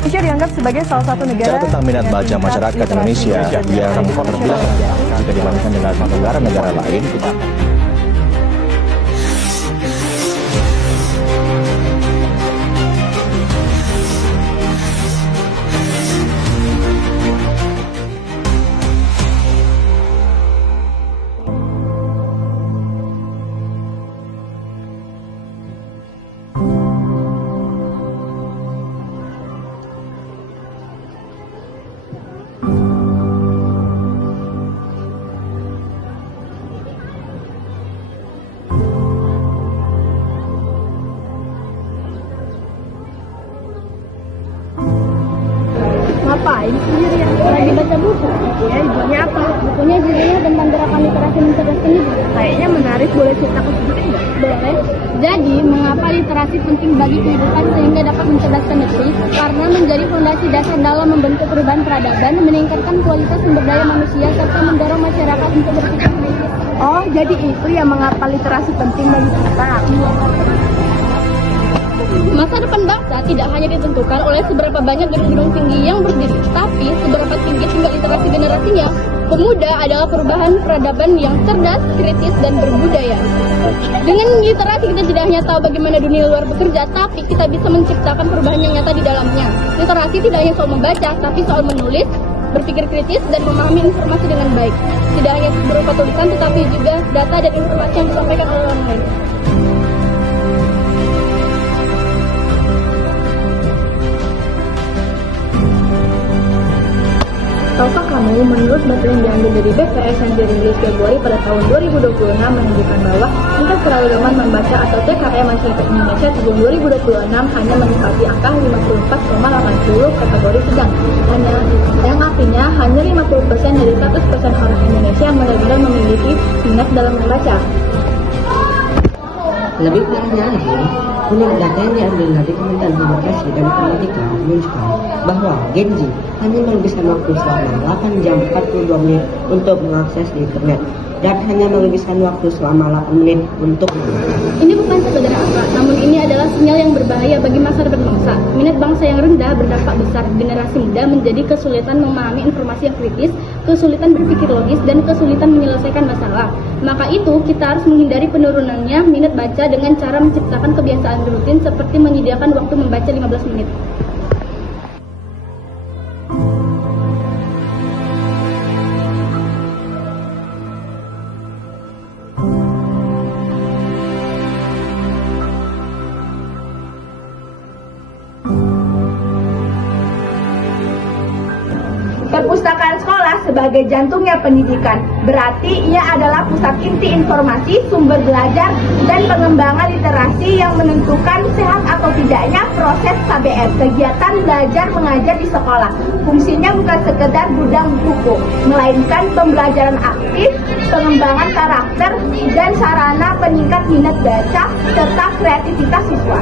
Indonesia dianggap sebagai salah satu negara tentang minat baca masyarakat Indonesia yang terbilang jika dibandingkan dengan negara-negara lain. Ngapain sendirian? Lagi baca buku. Ya, judulnya apa? Bukunya judulnya tentang gerakan literasi mencerdaskan hidup. Kayaknya menarik, boleh ceritakan sedikit nggak? Boleh. Jadi, mengapa literasi penting bagi kehidupan sehingga dapat mencerdaskan negeri? Karena menjadi fondasi dasar dalam membentuk perubahan peradaban, meningkatkan kualitas sumber daya manusia, serta mendorong masyarakat untuk berpikir kritis. Oh, jadi itu ya mengapa literasi penting bagi kita? Masa depan bangsa tidak hanya ditentukan oleh seberapa banyak gedung-gedung tinggi yang berdiri, tapi seberapa tinggi tingkat literasi generasinya. Pemuda adalah perubahan peradaban yang cerdas, kritis, dan berbudaya. Dengan literasi kita tidak hanya tahu bagaimana dunia luar bekerja, tapi kita bisa menciptakan perubahan yang nyata di dalamnya. Literasi tidak hanya soal membaca, tapi soal menulis, berpikir kritis, dan memahami informasi dengan baik. Tidak hanya berupa tulisan, tetapi juga data dan informasi yang disampaikan oleh orang lain. Tahukah kamu, menurut data yang diambil dari BPS yang dirilis Februari pada tahun 2026 menunjukkan bahwa tingkat keragaman membaca atau TKM masyarakat Indonesia tahun 2026 hanya menempati angka 54,80 kategori sedang. Yang artinya hanya 50% dari 100% orang Indonesia yang benar-benar memiliki minat dalam membaca. Lebih parahnya lagi, menurut data yang diambil dari Kementerian Demokrasi dan Pendidikan menunjukkan bahwa Gen Z hanya menghabiskan waktu selama 8 jam 42 menit untuk mengakses di internet dan hanya menghabiskan waktu selama 8 menit untuk Ini bukan sekedar angka, namun ini adalah sinyal yang berbahaya bagi masa depan bangsa. Minat bangsa yang rendah berdampak besar. Generasi muda menjadi kesulitan memahami informasi yang kritis, kesulitan berpikir logis, dan kesulitan menyelesaikan masalah. Maka itu, kita harus menghindari penurunannya minat baca dengan cara menciptakan kebiasaan rutin seperti menyediakan waktu membaca 15 menit. Perpustakaan sekolah sebagai jantungnya pendidikan, berarti ia adalah pusat inti informasi, sumber belajar, dan pengembangan literasi yang menentukan sehat atau tidaknya proses KBM, kegiatan belajar mengajar di sekolah. Fungsinya bukan sekedar gudang buku, melainkan pembelajaran aktif, pengembangan karakter, dan sarana peningkat minat baca, serta kreativitas siswa.